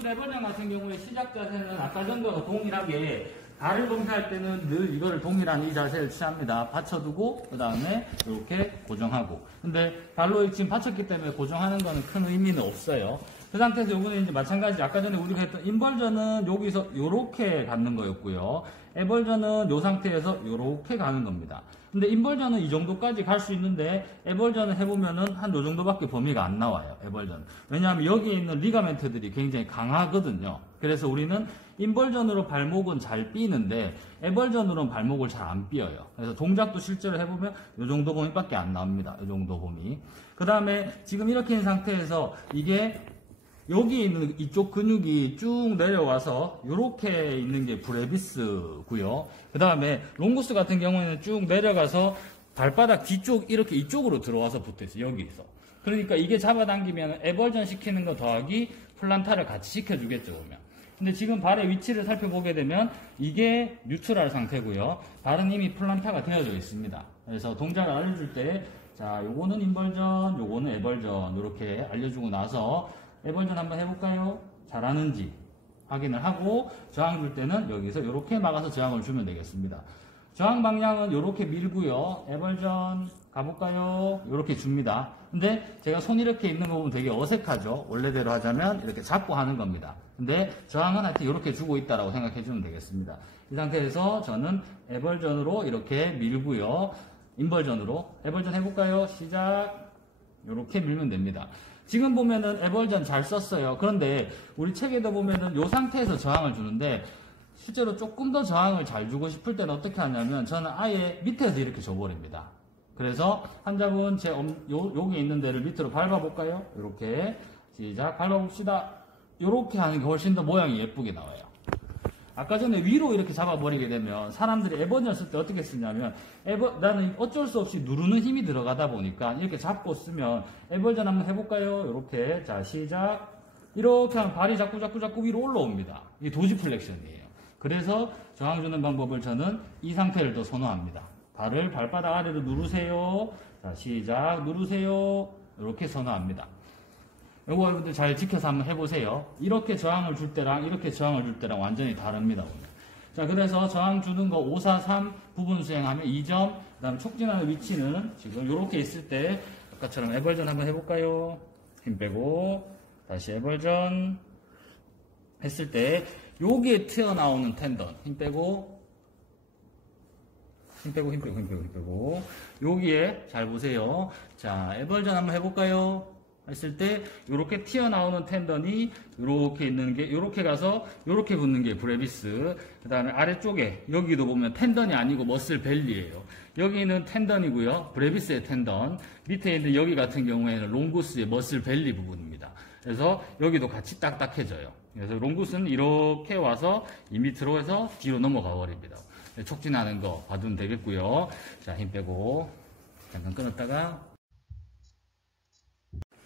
풀에버전 같은 경우에 시작 자세는 아까 전과 동일하게 발을 검사할 때는 늘 이거를 동일한 이 자세를 취합니다. 받쳐두고 그 다음에 이렇게 고정하고. 근데 발로 지금 받쳤기 때문에 고정하는 거는 큰 의미는 없어요. 그 상태에서 요거는 이제 마찬가지 아까 전에 우리가 했던 인벌전은 여기서 요렇게 갖는 거였고요. 에벌전은 요 상태에서 요렇게 가는 겁니다. 근데 인벌전은 이 정도까지 갈 수 있는데 에벌전을 해보면은 한 요 정도밖에 범위가 안 나와요. 에벌전. 왜냐하면 여기에 있는 리가멘트들이 굉장히 강하거든요. 그래서 우리는 인벌전으로 발목은 잘 삐는데 에벌전으로는 발목을 잘 안 삐어요. 그래서 동작도 실제로 해보면 요 정도 범위밖에 안 나옵니다. 요 정도 범위. 그 다음에 지금 이렇게 있는 상태에서 이게 여기 있는 이쪽 근육이 쭉 내려와서 이렇게 있는 게 브레비스고요. 그 다음에 롱구스 같은 경우에는 쭉 내려가서 발바닥 뒤쪽 이렇게 이쪽으로 들어와서 붙어있어요. 여기서. 그러니까 이게 잡아당기면 에벌전 시키는 거 더하기 플란타를 같이 시켜주겠죠. 그러면. 근데 지금 발의 위치를 살펴보게 되면 이게 뉴트럴 상태고요. 발은 이미 플란타가 되어져 있습니다. 그래서 동작을 알려줄 때 자, 요거는 인벌전, 요거는 에벌전 이렇게 알려주고 나서 에벌전 한번 해볼까요? 잘하는지 확인을 하고 저항 줄 때는 여기서 이렇게 막아서 저항을 주면 되겠습니다. 저항 방향은 이렇게 밀고요. 에벌전 가볼까요? 이렇게 줍니다. 근데 제가 손 이렇게 있는 거 보면 되게 어색하죠? 원래대로 하자면 이렇게 잡고 하는 겁니다. 근데 저항은 하여튼 이렇게 주고 있다라고 생각해 주면 되겠습니다. 이 상태에서 저는 에벌전으로 이렇게 밀고요. 인벌전으로 에벌전 해볼까요? 시작. 이렇게 밀면 됩니다. 지금 보면은 에벌전 잘 썼어요. 그런데 우리 책에도 보면은 이 상태에서 저항을 주는데 실제로 조금 더 저항을 잘 주고 싶을 때는 어떻게 하냐면 저는 아예 밑에서 이렇게 줘버립니다. 그래서 환자분 여기 있는 데를 밑으로 밟아볼까요? 이렇게 시작 밟아봅시다. 이렇게 하는 게 훨씬 더 모양이 예쁘게 나와요. 아까 전에 위로 이렇게 잡아버리게 되면 사람들이 에버전 쓸 때 어떻게 쓰냐면 나는 어쩔 수 없이 누르는 힘이 들어가다 보니까 이렇게 잡고 쓰면 에버전 한번 해볼까요? 이렇게 자 시작 이렇게 하면 발이 자꾸 위로 올라옵니다. 이게 도지 플렉션이에요. 그래서 저항 주는 방법을 저는 이 상태를 더 선호합니다. 발을 발바닥 아래로 누르세요. 자 시작 누르세요. 이렇게 선호합니다. 이거 여러분들 잘 지켜서 한번 해보세요. 이렇게 저항을 줄 때랑 이렇게 저항을 줄 때랑 완전히 다릅니다. 오늘. 자, 그래서 저항 주는 거 5, 4, 3 부분 수행하면 2점. 그 다음에 촉진하는 위치는 지금 이렇게 있을 때 아까처럼 에벌전 한번 해볼까요? 힘 빼고 다시 에벌전 했을 때 여기에 튀어나오는 텐던 힘 빼고 여기에 잘 보세요. 자, 에벌전 한번 해볼까요? 했을 때 이렇게 튀어나오는 텐던이 이렇게 있는 게 이렇게 가서 이렇게 붙는 게 브레비스. 그 다음에 아래쪽에 여기도 보면 텐던이 아니고 머슬 벨리예요. 여기는 텐던이고요. 브레비스의 텐던. 밑에 있는 여기 같은 경우에는 롱구스의 머슬 벨리 부분입니다. 그래서 여기도 같이 딱딱해져요. 그래서 롱구스는 이렇게 와서 이 밑으로 해서 뒤로 넘어가 버립니다. 촉진하는 거 봐두면 되겠고요. 자, 힘 빼고 잠깐 끊었다가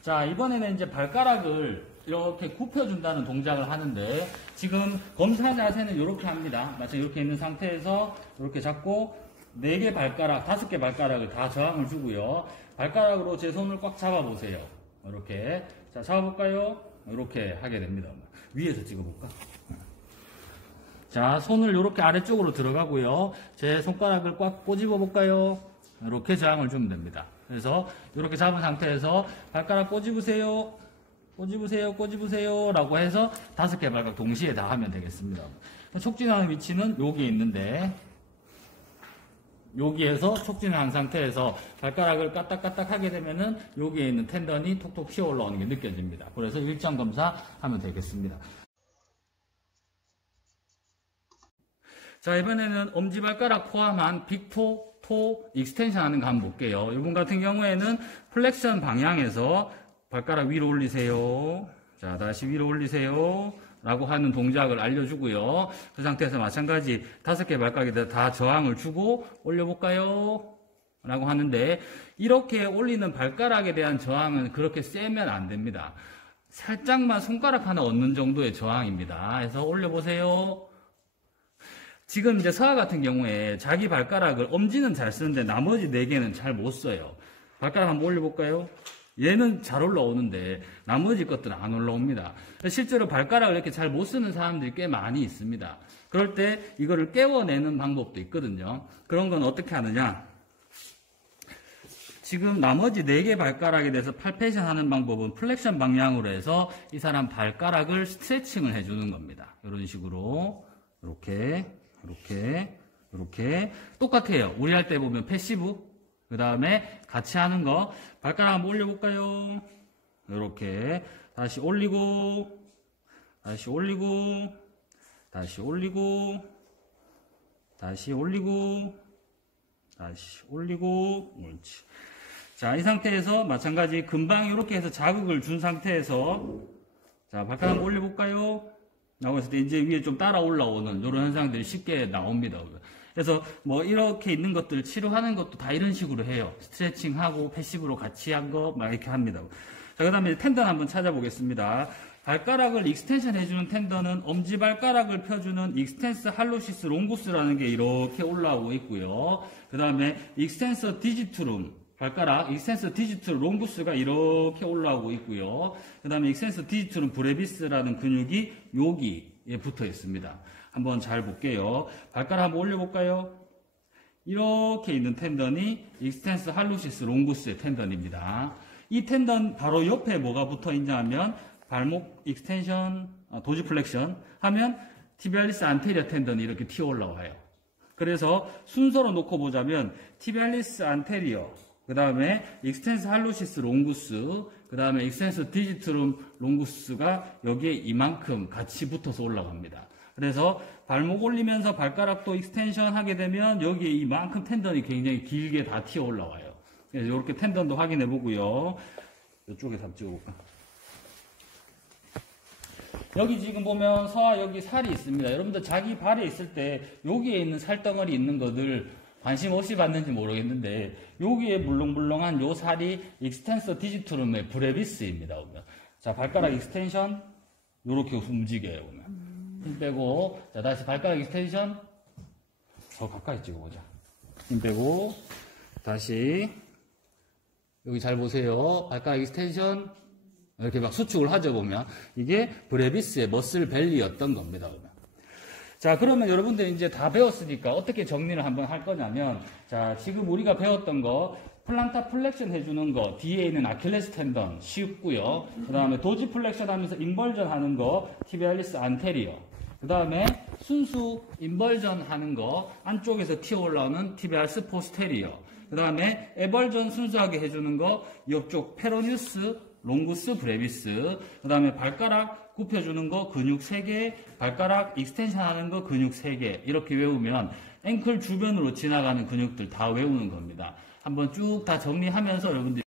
자, 이번에는 이제 발가락을 이렇게 굽혀준다는 동작을 하는데 지금 검사 자세는 이렇게 합니다. 마치 이렇게 있는 상태에서 이렇게 잡고 4개 발가락, 5개 발가락을 다 저항을 주고요. 발가락으로 제 손을 꽉 잡아보세요. 이렇게. 자, 잡아볼까요? 이렇게 하게 됩니다. 위에서 찍어볼까? 자, 손을 이렇게 아래쪽으로 들어가고요. 제 손가락을 꽉 꼬집어 볼까요? 이렇게 저항을 주면 됩니다. 그래서 이렇게 잡은 상태에서 발가락 꼬집으세요 라고 해서 5개 발가락 동시에 다 하면 되겠습니다. 촉진하는 위치는 여기에 있는데 여기에서 촉진을 한 상태에서 발가락을 까딱까딱 하게 되면은 여기에 있는 텐던이 톡톡 튀어 올라오는 게 느껴집니다. 그래서 일정 검사 하면 되겠습니다. 자, 이번에는 엄지발가락 포함한 빅토, 토, 익스텐션 하는 거 한번 볼게요. 이분 같은 경우에는 플렉션 방향에서 발가락 위로 올리세요. 자, 다시 위로 올리세요. 라고 하는 동작을 알려주고요. 그 상태에서 마찬가지 5개 발가락에 다 저항을 주고 올려볼까요? 라고 하는데 이렇게 올리는 발가락에 대한 저항은 그렇게 세면 안 됩니다. 살짝만 손가락 하나 얹는 정도의 저항입니다. 그래서 올려보세요. 지금 이제 서아 같은 경우에 자기 발가락을 엄지는 잘 쓰는데 나머지 4개는 잘 못 써요. 발가락 한번 올려볼까요? 얘는 잘 올라오는데 나머지 것들은 안 올라옵니다. 실제로 발가락을 이렇게 잘 못 쓰는 사람들이 꽤 많이 있습니다. 그럴 때 이거를 깨워내는 방법도 있거든요. 그런 건 어떻게 하느냐. 지금 나머지 4개 발가락에 대해서 팔페이션 하는 방법은 플렉션 방향으로 해서 이 사람 발가락을 스트레칭을 해주는 겁니다. 이런 식으로 이렇게 똑같아요. 우리 할 때 보면 패시브, 그 다음에 같이 하는 거 발가락 한번 올려볼까요? 이렇게 다시 올리고 다시 올리고 다시 올리고 다시 올리고 다시 올리고 옳지. 자, 이 상태에서 마찬가지 금방 이렇게 해서 자극을 준 상태에서 자, 발가락 한번 올려볼까요? 나오고 있을 때 이제 위에 좀 따라 올라오는 이런 현상들이 쉽게 나옵니다. 그래서 뭐 이렇게 있는 것들 치료하는 것도 다 이런 식으로 해요. 스트레칭하고 패시브로 같이 한 거 막 이렇게 합니다. 자, 그 다음에 텐던 한번 찾아보겠습니다. 발가락을 익스텐션 해주는 텐던은 엄지발가락을 펴주는 익스텐스 할로시스 롱구스라는 게 이렇게 올라오고 있고요. 그 다음에 익스텐서 디지투룸 발가락 익스텐서 디지투룸 롱구스가 이렇게 올라오고 있고요. 그 다음에 익스텐서 디지투룸 브레비스라는 근육이 여기에 붙어 있습니다. 한번 잘 볼게요. 발가락 한번 올려볼까요? 이렇게 있는 텐던이 익스텐스 할로시스 롱구스의 텐던입니다. 이 텐던 바로 옆에 뭐가 붙어 있냐 하면 발목 익스텐션, 도지플렉션 하면 티비알리스 안테리어 텐던이 이렇게 튀어 올라와요. 그래서 순서로 놓고 보자면 티비알리스 안테리어, 그 다음에 익스텐스 할로시스 롱구스, 그 다음에 익스텐스 디지트룸 롱구스가 여기에 이만큼 같이 붙어서 올라갑니다. 그래서 발목 올리면서 발가락도 익스텐션 하게 되면 여기에 이만큼 텐던이 굉장히 길게 다 튀어 올라와요. 그래서 이렇게 텐던도 확인해 보고요. 이쪽에서 한번 찍어볼까? 여기 지금 보면 서아 여기 살이 있습니다. 여러분들 자기 발에 있을 때 여기에 있는 살덩어리 있는 것들 관심 없이 봤는지 모르겠는데 여기에 물렁물렁한 요 살이 익스텐서 디지트룸의 브레비스입니다. 보면. 자, 발가락 익스텐션 요렇게 움직여요. 보면. 힘 빼고 자 다시 발가락 익스텐션 더 가까이 찍어보자. 힘 빼고 다시 여기 잘 보세요. 발가락 익스텐션 이렇게 막 수축을 하죠. 보면 이게 브레비스의 머슬 벨리였던 겁니다. 보면. 자, 그러면 여러분들 이제 다 배웠으니까 어떻게 정리를 한번 할 거냐면, 자, 지금 우리가 배웠던 거, 플란타 플렉션 해주는 거, 뒤에 있는 아킬레스 텐던 쉽고요. 그 다음에 도지 플렉션 하면서 인벌전 하는 거, 티비알리스 안테리어. 그 다음에 순수 인벌전 하는 거, 안쪽에서 튀어 올라오는 티비알스 포스테리어. 그 다음에 에벌전 순수하게 해주는 거, 옆쪽 페로니우스, 롱구스, 브레비스. 그 다음에 발가락 굽혀주는 거 근육 3개, 발가락 익스텐션 하는 거 근육 3개. 이렇게 외우면 앵클 주변으로 지나가는 근육들 다 외우는 겁니다. 한번 쭉 다 정리하면서 여러분들